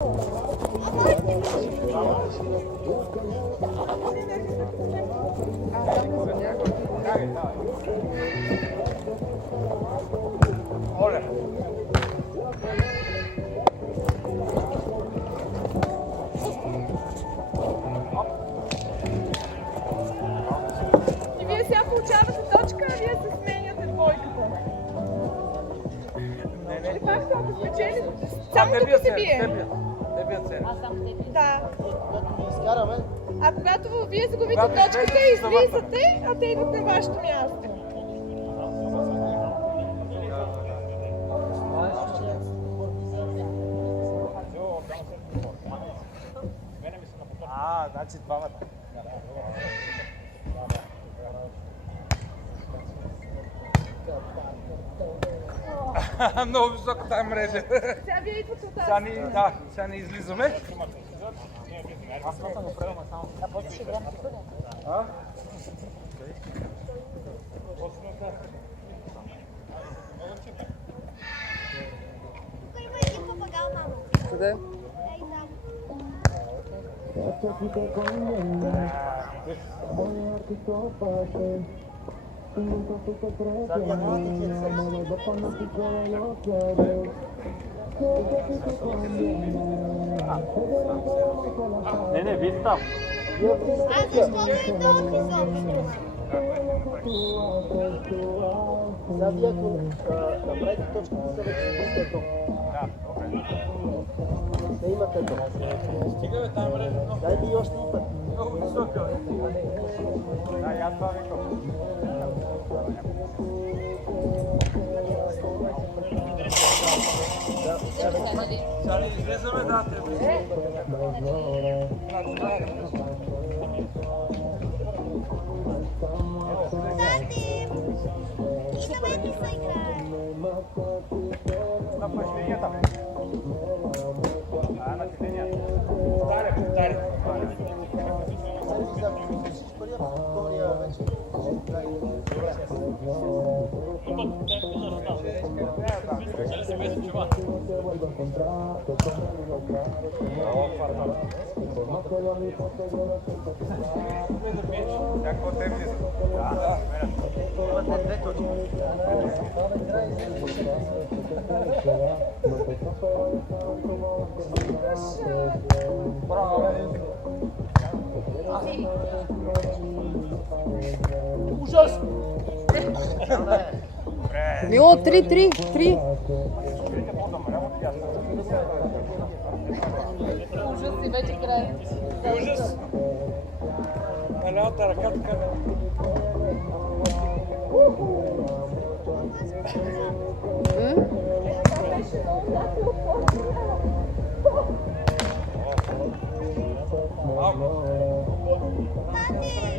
И вие сега получавате точка, а вие се сменяте двойката. И пак ако спечели, само като се бие. Аз само те бия. Да. Изкараме. А когато вие загубите точката, излизате, а те идват на вашето място. Значи двамата. Много високо тази мрежа. Сега вие идвате от Сега тази. ни, да, сега не излизаме. Аз съм го правил само. А после ще играем тук, да? А? Има един папагал, мамо. Къде? Ей, там. Не, виж там. А защо е толкова изобщо? Сега вие ако направите точката, се вече тук. Не имате тук. Стигаме тази мрежа. Дайте и още един път. Много високо. Да, я това викам. Сега не излизаме, да, те Тати! Идаме да се играе. на поощренията. На теченията. Повтаря. Втория вече. Какво те влиза? Да. Имате две точки. Ужас! Мило, 3. Ужас и вече край. Ужас! На лявата ръка така.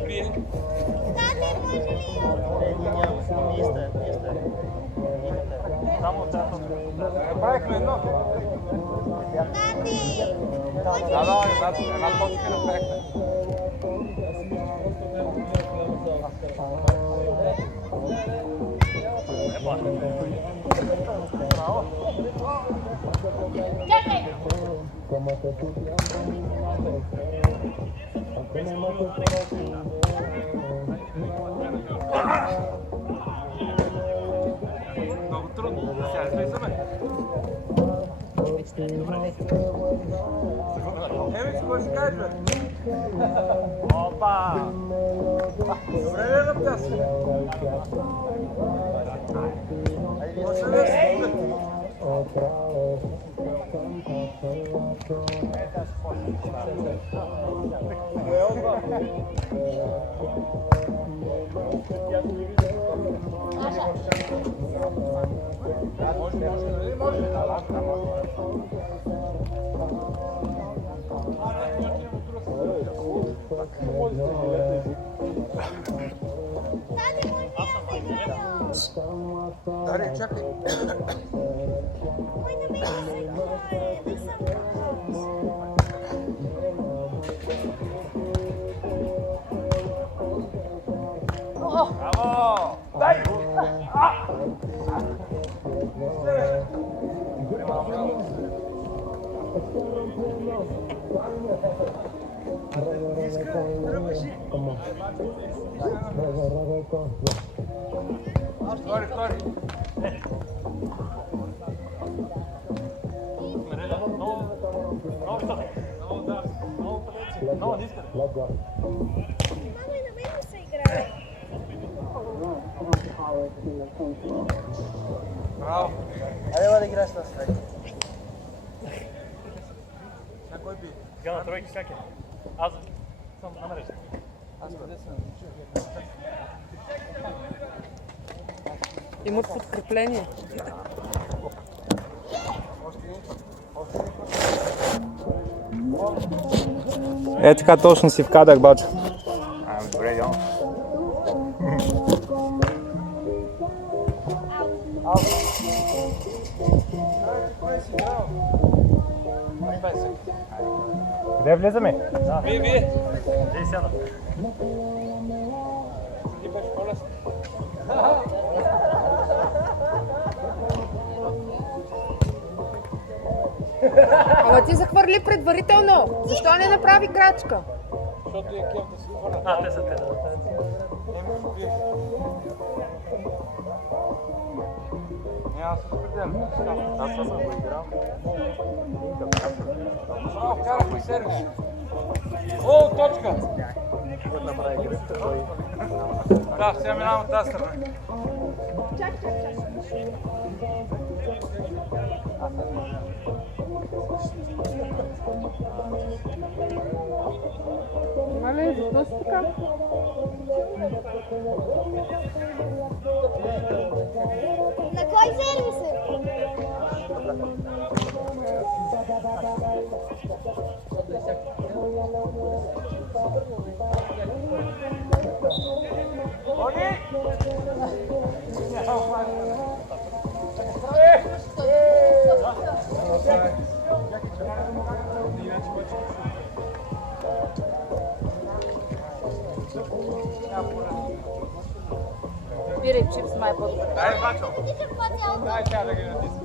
Бие. Тати, може ли я? Вие сте. Само цялото. Направихме едно. Тати! Да, една точка направихме. Чакай! Много трудно. Сега излизаме. Емикс, кой ще кажеш, бе? Опа! Добре ли е на пяс? Може ли да се Тати, може ли да се играя? Даре, чакай. Ой, не ми да се играе. Не съм Браво! Дай! Мама, и на мен не се играе. Браво! Айде да играеш на страйк. На кой би? Сега на тройки как е? Аз съм на мрежа. Аз къде съм? Имат подкрепление. Е, така точно си в кадър, бачо. Добре, идеално. Къде влизаме? Вие. Ей, сядам. Ти беше по-лесно. Ама ти захвърли предварително. Защо не направи крачка? Защото е кев да си хвърля. А, те са те. Не ме побиеш. Не, аз съм определен. Аз съм го играл. Браво, карахме сервис. О, точка! Да, сега минавам от тази страна. Мале, защо си така? На кой сервис е? Бирай чипс, май по-добре. Дай, бачо. Видите какво цялото? Дай, тя да ги натисна.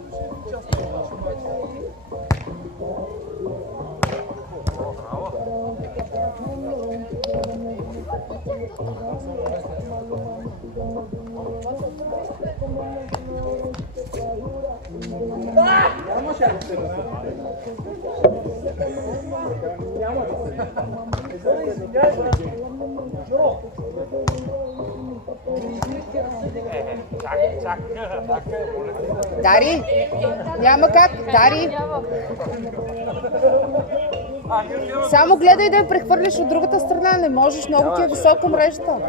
Дари! Няма как, Дари! Само гледай да я прехвърлиш от другата страна, не можеш, много ти е висока мрежата.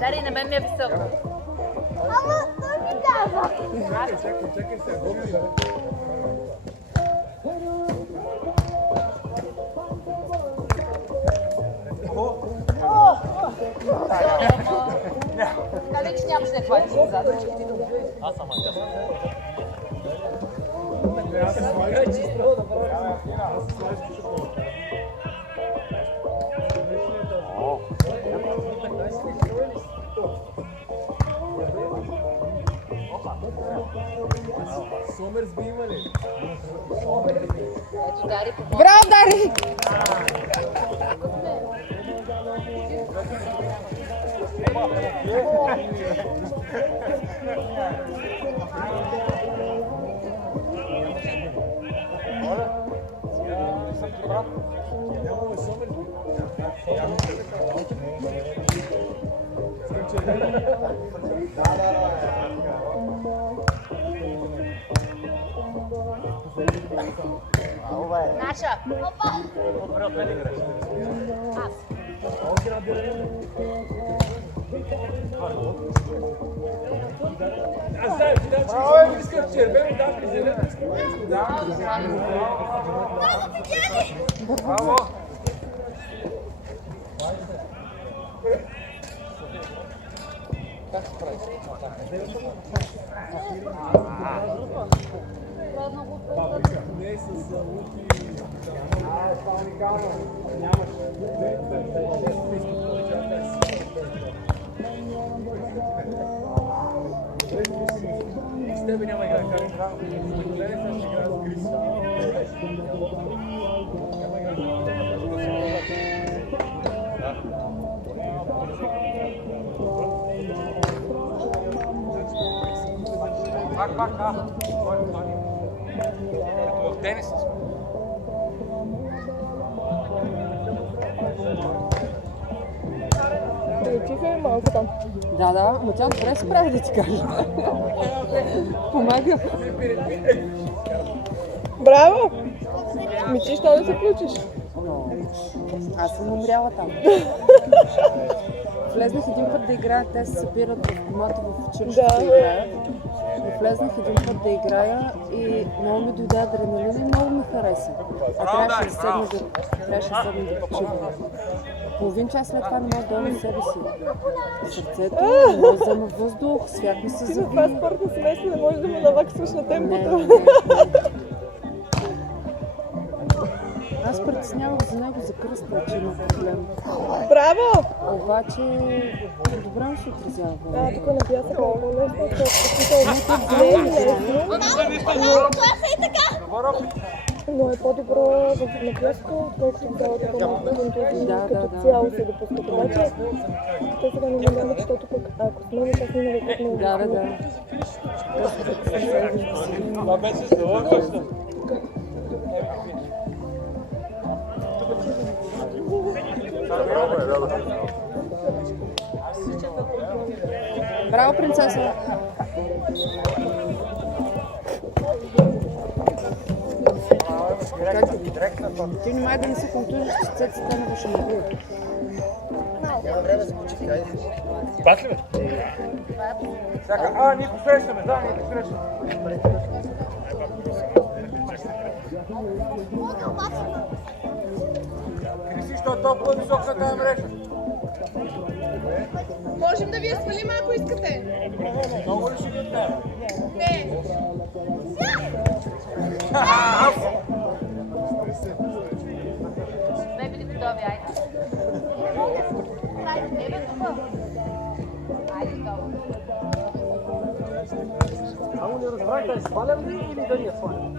Дари, на мен ми е високо. Ама, той ми дава. Така ли, че нямаш да я хванеш назад? Аз съм мача. Ето, Дари, Браво, Дари! Наша. По-добре от мен играеш. Аз. Браво! тебе няма игра. Как игра? Гледай се, ще игра с Крис. Пак, като в тенис сме. Чиха ли малко там? Да, но тя добре се прави да ти кажа. Помага. Браво! Мичи, що да се включиш? Аз съм умряла там. Влезнах един път да играя, те се събират в комата в училището да играят. Влезнах един път да играя и много ми дойде адреналин и много ми хареса. Трябваше да седна да почивам. Половин час след това не мога да дойда себе си. Сърцето, не мога да взема въздух, свят ми се Ти заби. на това спортно семейство не можеш да му наваксваш на темпото. Не. Аз притеснявах за него за кръста, че има проблем. Браво! Обаче добре му се отразява. Тук на пясъка много лесно, защото не е лесно, но е по-добро на пясъка, отколкото в залата по-малко като цяло се допускат. Обаче те сега не намаляват, защото пък ако сме аз минали как не Да. Това бе се става къща. Браво, принцеса! Ти внимай да не се контужиш, че цеците не ще ме бият. Време за почивка, айде. Пак ли бе? Ние го срещаме, да, ние го срещаме. Криси, що е толкова висок на тази мрежа? Можем да ви я свалим, ако искате. Много ли ще ги отнеме? Не. Сме били готови, айде. Айде, не бе тук. Айде, долу. Само не разбрах да я свалям ли или да не я свалям?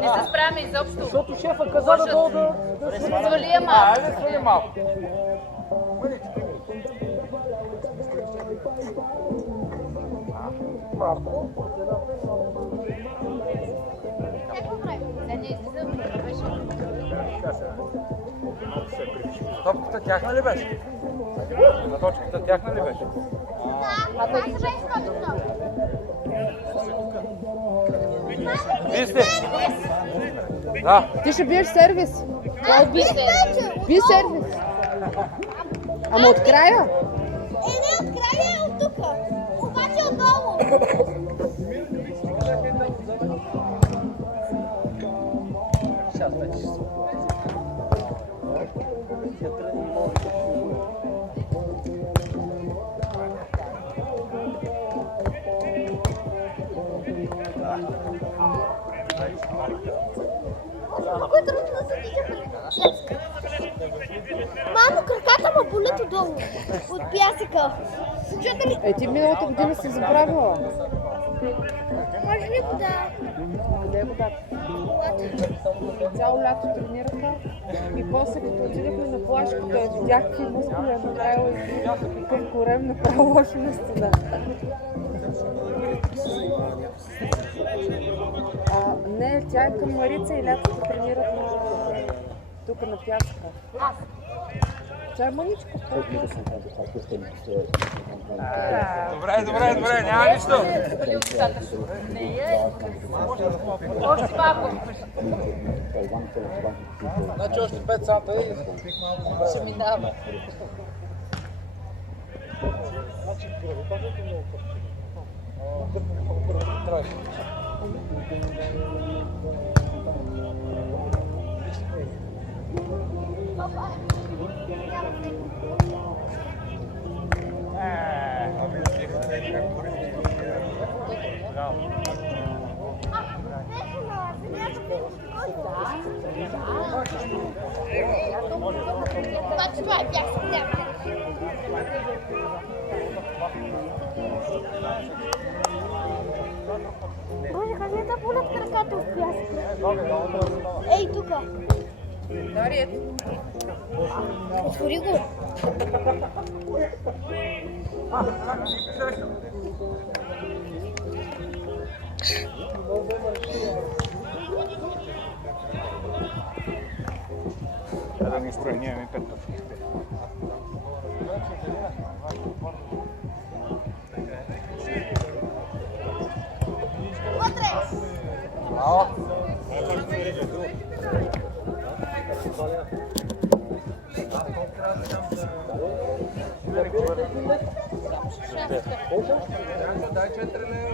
Не се справяме изобщо. Защото шефа каза да долу да... Свали я малко. Айде, свали малко. Какво правим? Сега не излизам, не беше. Топката тяхна ли беше? На точката тяхна ли беше? Вие сте? Да. Ти ще биеш сервис. Аз би се. Би сервис. Ама от края? Не от края, а от тук. Обаче отдолу. Сейчас вече ще се Мамо, краката ме болят отдолу. От пясъка. Ти миналата година си забравила. Може ли вода? Къде е водата? Цяло лято тренираха и после като отидахме на плажката, видях какви мускули е направила и към корем направо лошо на стена. Не, тя е към Марица и лятото тренират тук на пясъка. Тя е мъничко. Добре, няма нищо. Не е. Още малко. Значи още 5 сата и Ще минава. Това е пясък, няма. Боже, как да болят краката в пясъка. Ей, тука. Отвори го. Да не изпълняваме 5 точки. Вътре. Дай 4 лева.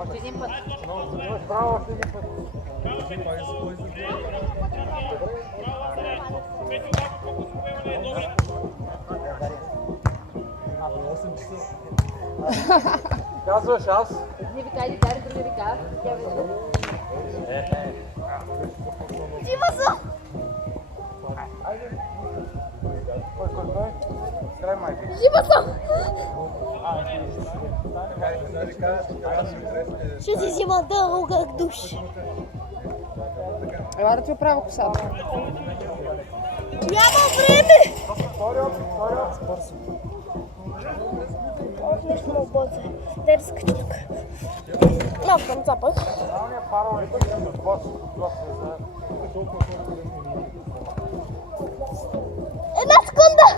Още един път. Браво, още един път. Казваш аз. Не ви кай, дай да ми ръка. Дима съм. Кой? Край майка. Дима съм. Ще си взима дълго как душ. Ела да ти оправя косата. Няма време. Нещо му боце. Дай да скача тук. Малко съм запах. Една секунда.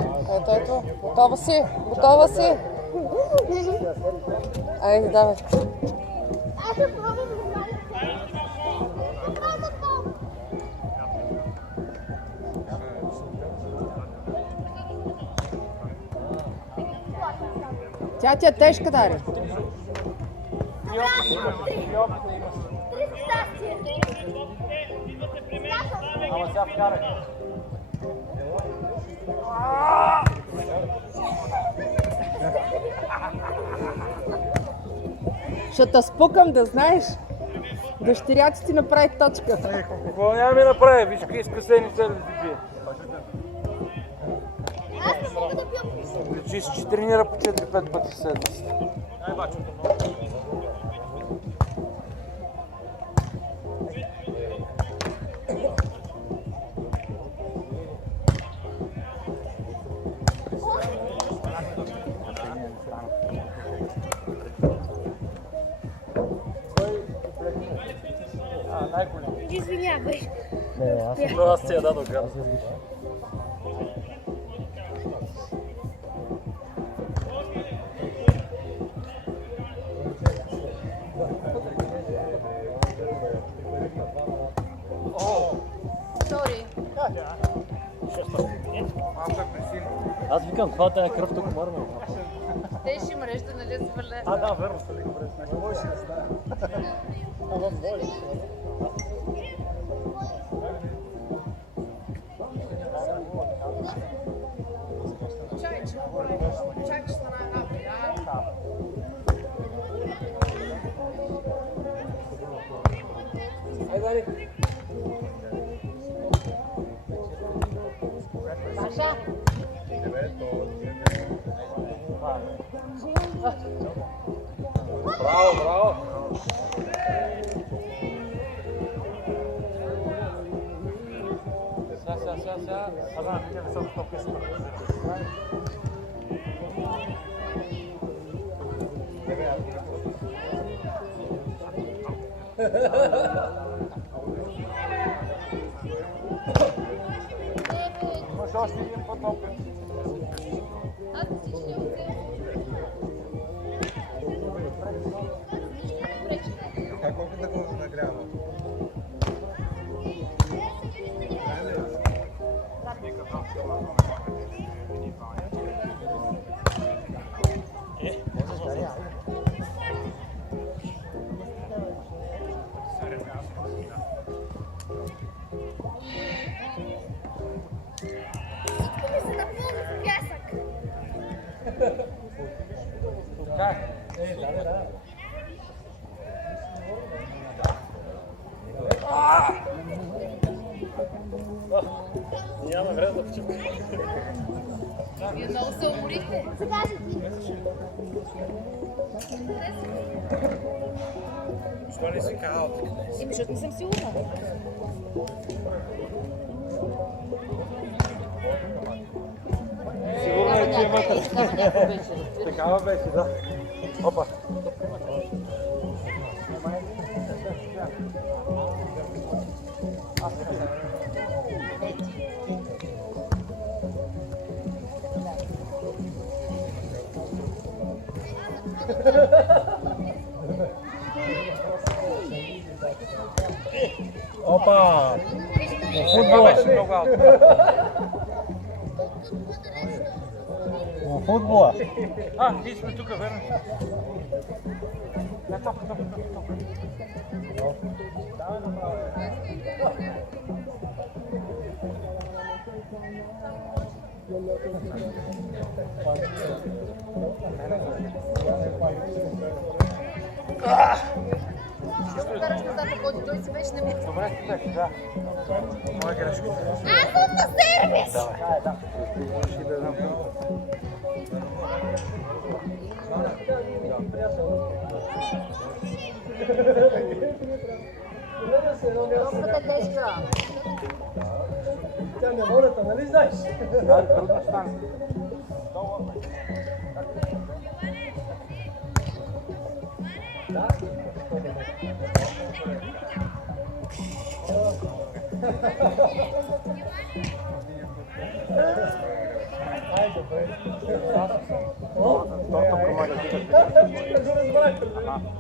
Ето. Готова си. Готова си. Айде, давай. Аз ще пробвам да правя. Тя ти е тежка, Дари. Три стации. Ама сега вкарай. Ще те спукам, да знаеш. Дъщерята ти направи точка. Какво няма ми направи? Виж какви скъсени цели да ти бие. Аз не мога да бия. Личи си, че тренира по 4-5 пъти в седмицата. Извинявай. Аз ти я дадох гадост. Аз викам, това да е кръв тук мърна. Те ще мрежда, нали, свале. Да, верно, са ли го мрежда. Кой ще стане? Ама воли. Маша! Браво! Сега. Да, видя високо топката. Имаш още един път опит. Аз всички не вземам. Как опит да го нагрява? Ми се напълни в пясък. Как? Няма време за почивка. Вие много се уморихте. Сега ще ти. Защо не си казал? Защото не съм сигурна. Сигурно е, че има такава беше, да. Опа. Опа! Това беше много алто. Футбола. Ние сме тук, верно. Тока. Караш назад да ходи, той си беше на място. Добре, да. Моя грешка. Аз съм на сервис! Давай. Можеш и да дам Топката е тежка. Тя не волята, нали знаеш? Да, трудно стане.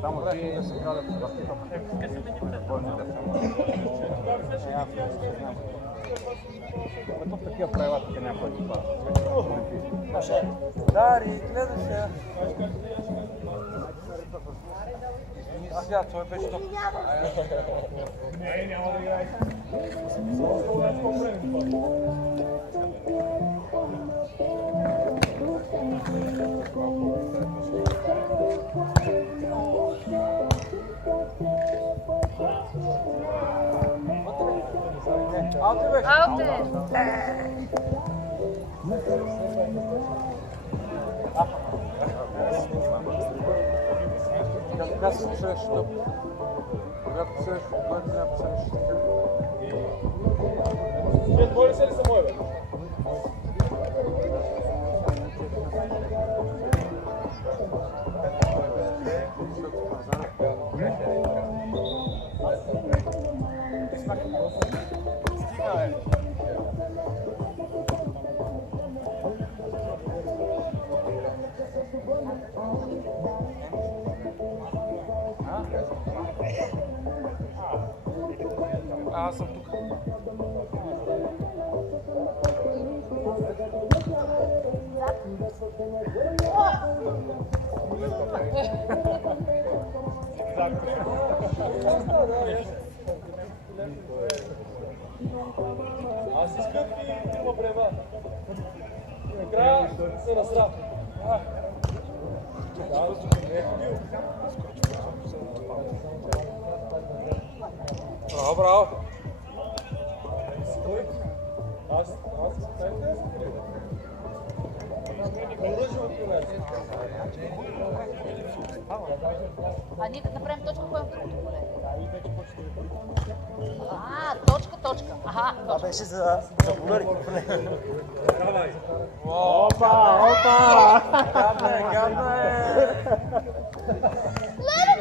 Само ти да се крадат в такива правила тук няма кой да пада. Дари, гледай се. Сега, това беше топ. Ауте! Когато се срещу, когато се срещу. Вие твои ли са мои, бе? Аз съм тук. Аз искам и фирма преба. Накрая се насрав. Браво! Аз А ние да направим точка, кое е в другото поле? Точка. Аха, това беше за болъри. Опа! Гадно е! Леле,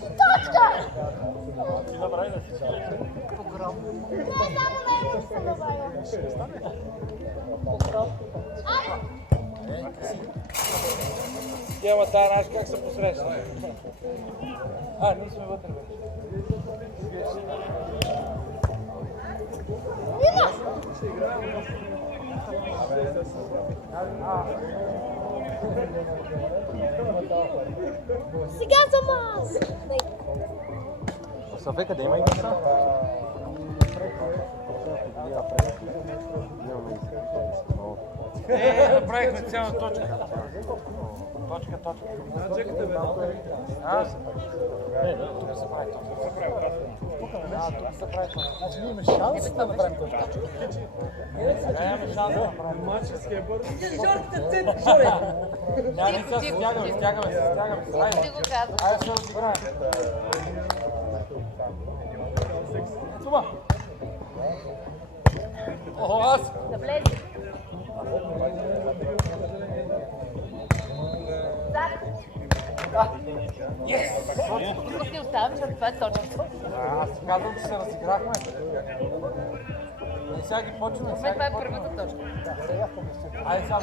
точка! Ти направи да си Погром. Не, само леле ще се добавя. Погром. Ама тая знаеш как се посреща. Ние сме вътре вече. Има! Сега съм аз! Съве къде има игрица? Направихме цялна точка. Точка. Чекайте, бе. А? Не се прави точка. Тук се прави точка. Значи ние имаме шанс да направим точка. Нямаме шанс да направим. Маческия бър. Няма не се стягаме се. Айде се разиграем. Сума! Охо, аз! Да влезе. Тук не оставам, защото това е точно. Аз ти казвам, че се разиграхме. И сега ги почваме. Това е първата точка. Айде сега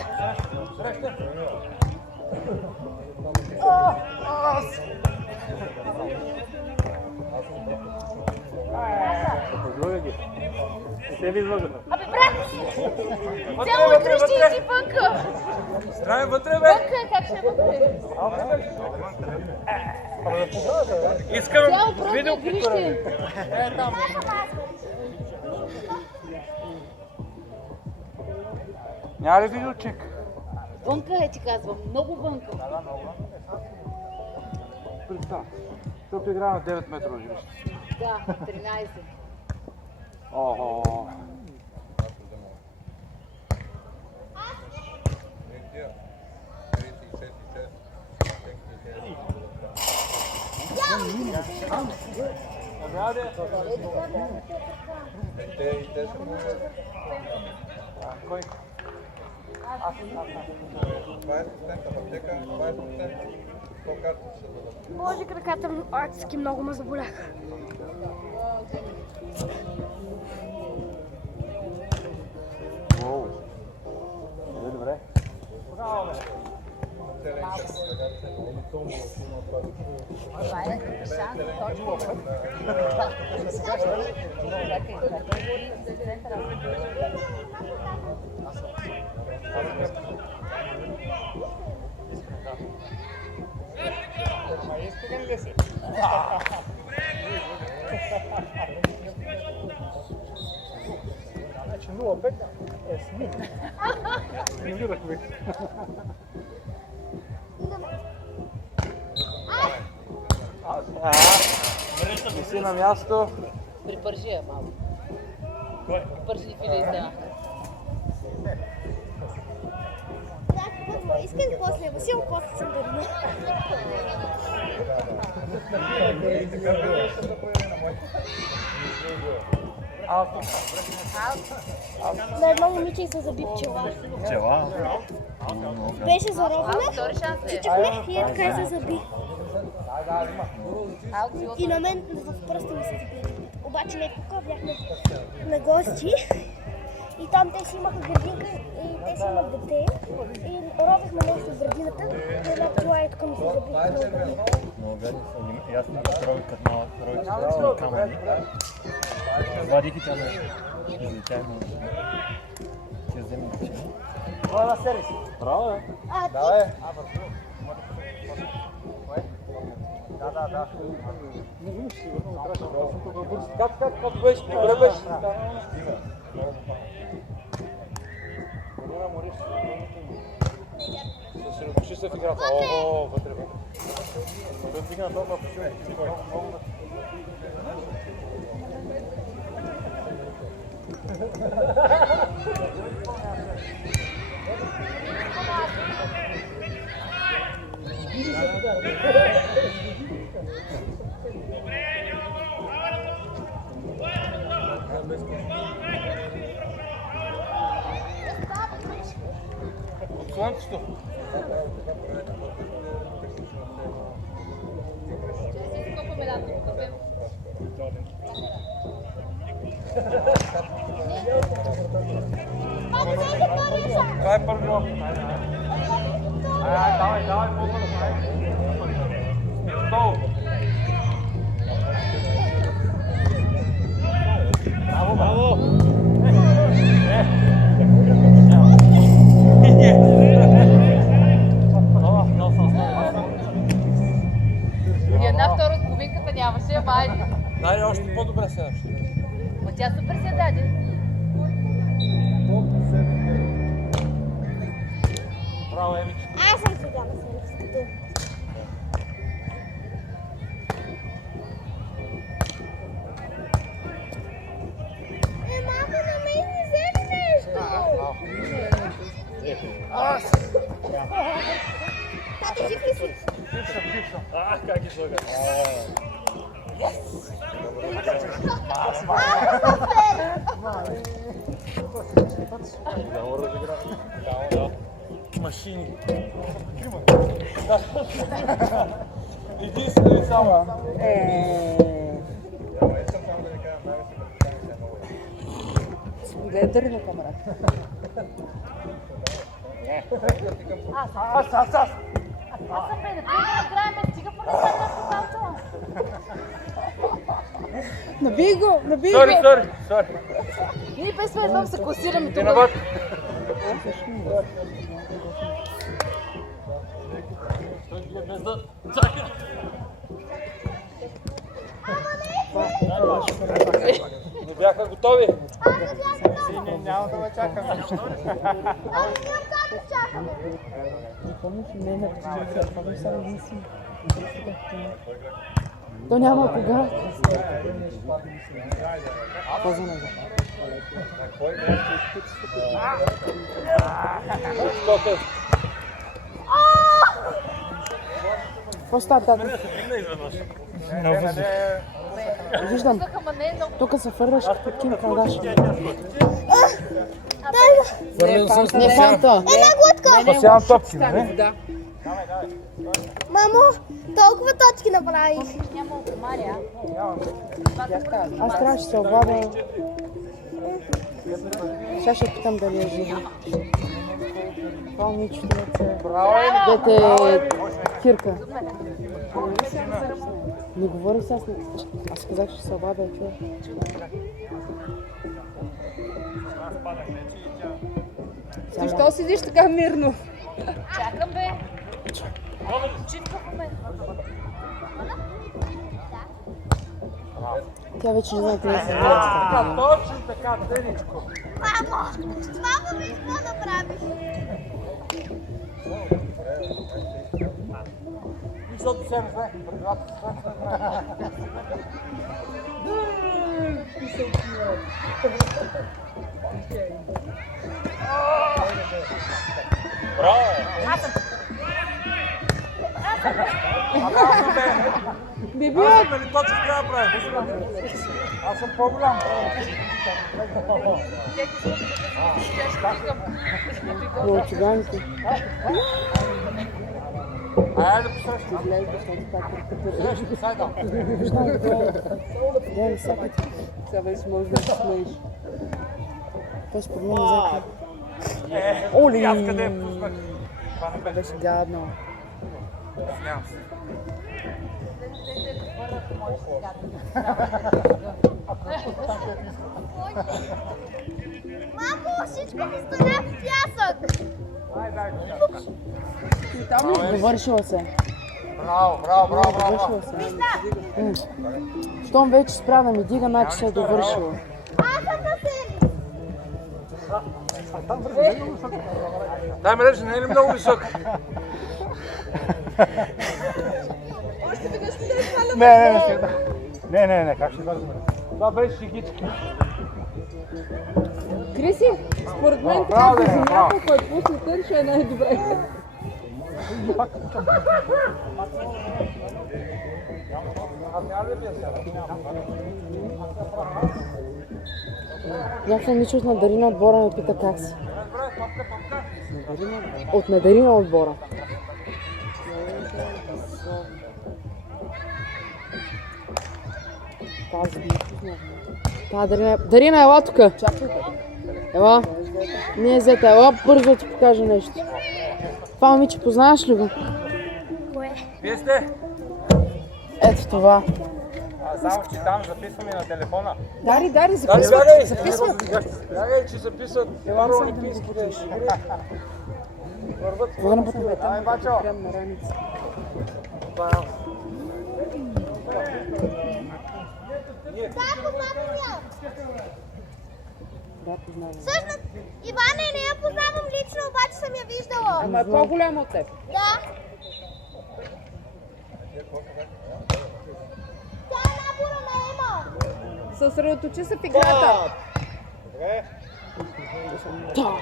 да посрещаме. Абе, брат! Цяло кръщи и си вънка! Здравей вътре, бе! Вънка е, как ще е вътре? Искам Цяло просто е грищи. там. Няма ли видеочек? Вънка е, ти казвам. Много вънка. Представа. Защото играя на 9 метра жилище. Да, 13. Охо. Кой? Аз. Боже, краката ми адски много ме заболяха. Уоу. Добре. Това е шанс, точно. Значи 0,5 е смит. Тренирахме. Не си на място. Припържи я малко. Припържи филиста. Искам после, Васил, после съм дърна. На едно момиче и се заби пчела. Пчела? Беше заровена, Втори шанс ли е? чичахме и така и се заби. Аут, И на мен в пръста ми се заби. Обаче не тук, бяхме на гости. И там те си имаха градинка и те си имат дете. И ровихме нещо в градината. И една пчела и тук ми се заби. Много гадни са. И аз не рових като малък, рових с камъни. Вадих и тя да излетя, но ще вземе пчела. Това е на сервис. Браво, бе. Давай. Да. Как беше? Добре беше. Съсредоточи се в играта. Ого, вътре. Вдига на толкова посилно. От слънцето. Това е първи опит. Давай, по-бързо. Долу. Браво! И една втора от половинката нямаше, майде. Дай още по-добре следващо. Ма тя супер се даде. Браво, Еми. Аз съм сега на селището. Мамо, на мен ми вземи нещо! Тати, жив ли си? Как ги слага? Машини. Единствено и само. Гледай на камерата. Аз. Аз съм бе, да играем, стига поне някакво калчо. Набий го! Сори. Ние без това се класираме тук. Виноват. Не бяха готови. Няма да ме чакаме. Аз не знам как чакаме. Помниш, не ме помниш само един си. То няма кога. Паза назад. Скока. Какво става, тато? Виждам. Тук се фърляш като Ким Кардашиан. Не фанта. Една глътка! Спасявам топки, нали? Да. Мамо, толкова точки направих. Аз трябваше да се обладя. Сега ще питам дали е живо. Това момичето дете Кирка. Не говорих сега с нея. Аз казах, че ще се обладя и чуя. Защо седиш така мирно? Чакам бе. Читка в момента. Тя вече не знае къде се Точно така, теничко. Мамо, виж какво направиш. Защото се не знае. Правилата Биби, Аз съм ли точно трябва да правим? Аз съм по-голям. Лъчуганите. Айде да посрещам. Излезе, защото това Срещам, сайда. не всяка ти. Сега вече може да се смееш. Той според мен взеха. Оли! Аз къде я пуснах? Беше гадно. Нямам се. Мамо, всичко ми стана в пясък. Довършила се. Браво. Довършила се. Щом вече спря да ми дига, значи се е довършила. Аз съм на сервис. Дай ме рече, не е ли много висок? Не, как ще бъде? Това беше шегичка. Криси, според мен така като няколко е пусна тън, ще е най-добре. Някаква мичост на Дарина отбора ме пита как си. От на Дарина отбора. Тази Дарина, ела тука. Ела. Не е взета, ела бързо да ти покажа нещо. Това момиче познаваш ли го? Вие сте? Ето това. Само, че там записваме на телефона. Дари, записвай. Записвай. Бягай, че записват олимпийските игри. Кога работим? Ай, бачо! Прям на раница. Да, познавам. Всъщност, Иване, не я познавам лично, обаче съм я виждала. Ама е по-голяма от теб. Да. Тя е набора на Ема. Съсредоточи се в играта. Добре. Да.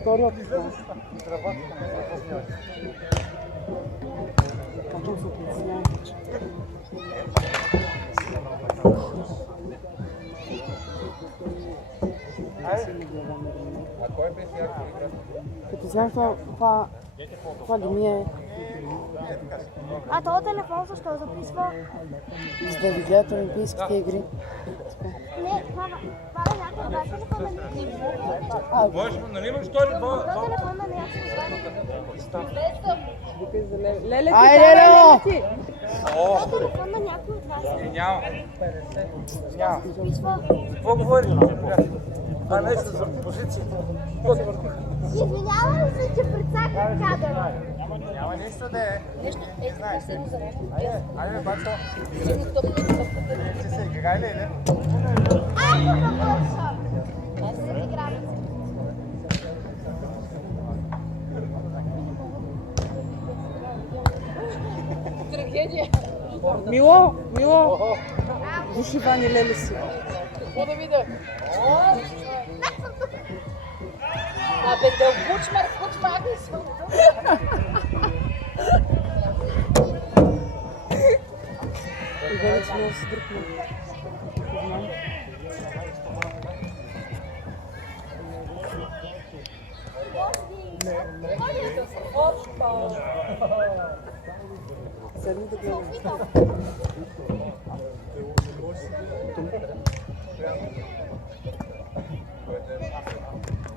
Вторият Качвам се притеснявам. Като знам това ли ми е, А този телефон защо записва? за да ви гледат олимпийските игри. Не, това е някакъв телефон на някакъв. Можеш, нали имаш втори два? Това телефон на някакъв. Леле ти, Ай, давай, Лело! леле ти! Това е телефон на някой от вас. Няма. Записва. Какво говориш? Това нещо за позиция. Извинявам се, че прецаках кадъра. Няма нищо да е. Айде, бачо. Ти се играй ли, не? Ако завърша. Аз съм игралица. Мило, души Вани, леле си. Какво да видя? Абе, да кучмар, съм тук. И вече много се дръпна. Седни да гледам.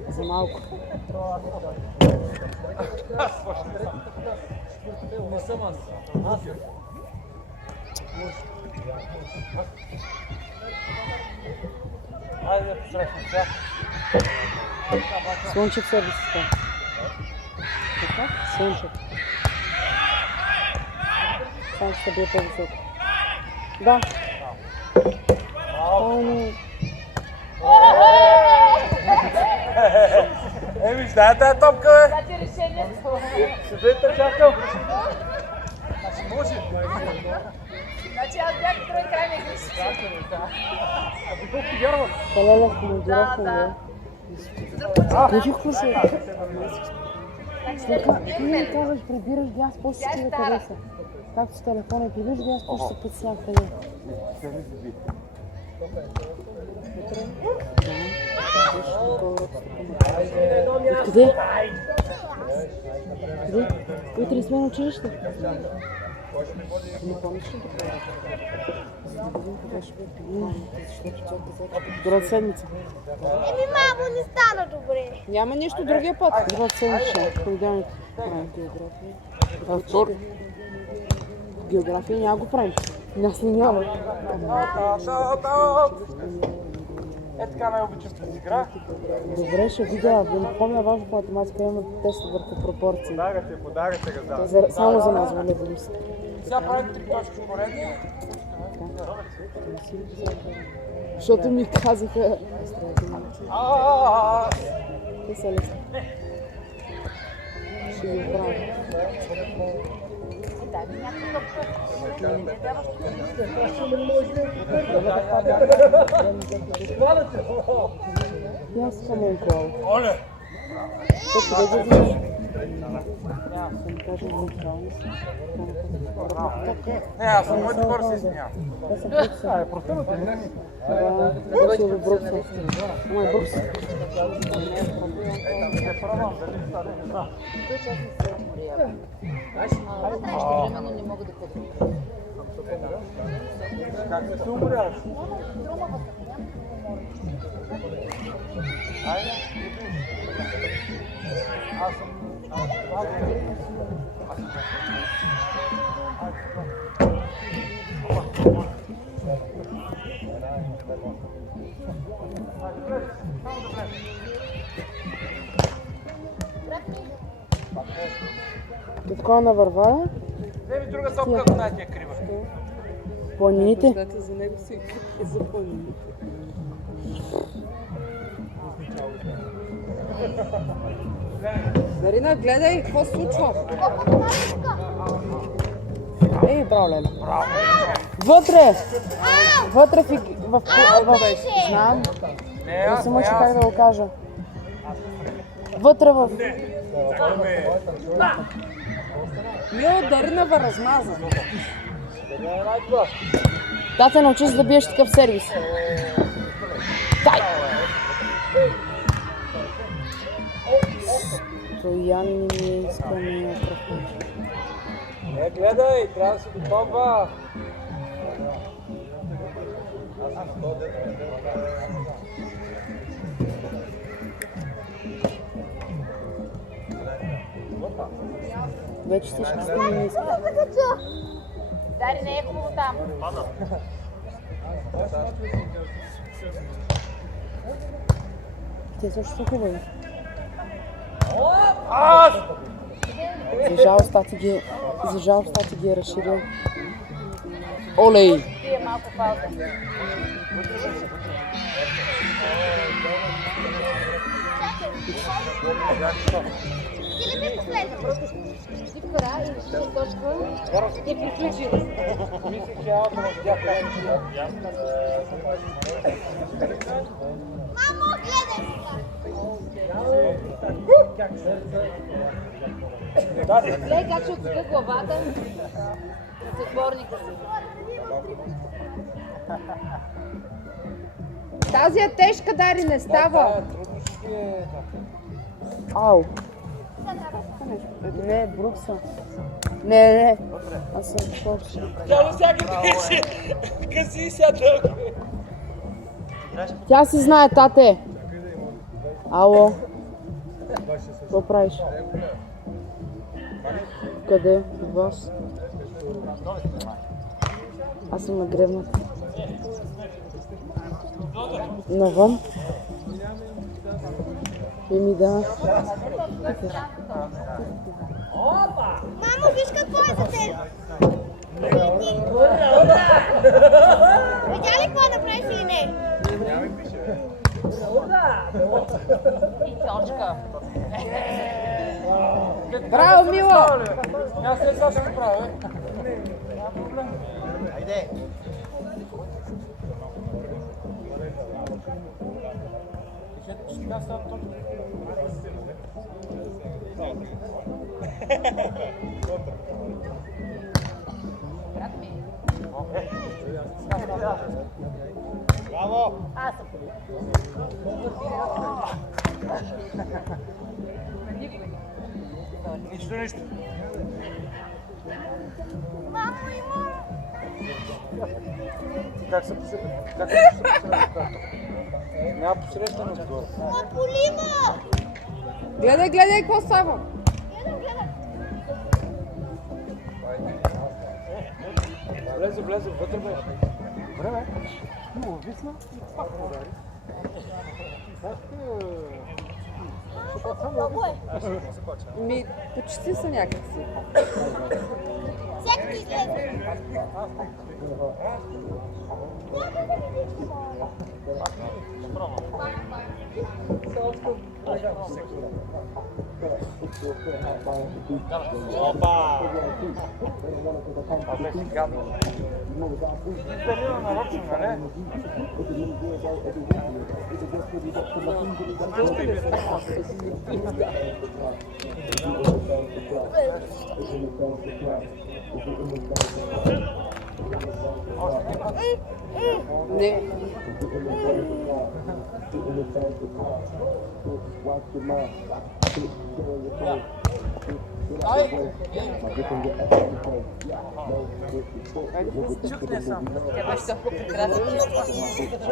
За малко. Не съм аз. Айде да посрещнем сега. Слънчев сервис става. Така? Слънчев. Само ще бие по-високо. Да. Пълно. Еми, знае тая топка, бе? Дайте решението. Седи и те чакам. Значи аз бях второй край на игрището. Леле, командирахме, бе. Кажи какво се... Ти ми казваш, прибираш ги, аз после ще ти къде са. Както с телефона и прибираш ги, аз после ще подснях къде. Къде? Къде? Утре сме на училище. Не помниш ли да другата седмица. Еми, мамо, не стана добре. Няма нищо другия път. Другата седмица. Понеделник. География. Вторник. География няма го правим. Нас не няма. Е, така най-обичам тази игра. Добре, ще видя. Да не помня важно по математика, имаме тест върху пропорции. Подагате го, да. Само за нас, вали да мисля. Сега правим 3 точки поредни. Защото ми казаха... Те са лесни. Ще ги оправя. И аз съм онкол. Оле! Те къде да видиш? Съм кажа онкол. Не, аз съм моите хора се извинявам. Да, Брукса или Брукса. Ама е Брукса. Временно не мога да ходя. Как се умряш? Какво навървая? Вземи друга топка, ако най ти е крива. Планините. Знаете, за него си е за планините. Дарина, гледай, какво се случва? Ей, браво, Леле. Вътре! Вътре в... Знам. Не се мъчи как да го кажа. Вътре в... Мило, Дарина ва размаза. Тате, научи се да биеш такъв сервис. Дай! Стоян не ми иска ми Не, гледай, трябва да се готова. Вече всички сте ми иска. Дари, не е хубаво там. Те също са хубави. Аз! За жалост тати ги е разширил. Олей! Пие малко пауза. Ти ли ми последно? Дивкара и ще точка и приключи. Мислих, че аз не видях как ще да. Мамо, гледай сега. Гледай как ще отсека главата на затворника си. Тази е тежка, Дари, не става. Ау! Не, Брукса. Не. Аз съм Фокс. Тя до всяка беше. Къси сядък. Тя си знае, тате. Ало. Какво правиш? Къде? От вас? Аз съм нагревната. Навън? Еми да. Мамо, виж какво е за теб. Видя ли какво направиш или не? И точка. Браво, Мило! Аз след това ще го правя. Браво! Аз съм. Нищо. Мамо, има. Как се посреща? Няма посреща на сгоре. Полима! Гледай, какво става? Гледам. Влезе, вътре бе. Време. Много висна и пак удари. Много е. Ми, почти са някакси. Всякакви излезе. Опа! Абе, си гадно. Изделина нарочно, нали? Не. Чухне съм. Тя беше толкова прекрасна, чиста.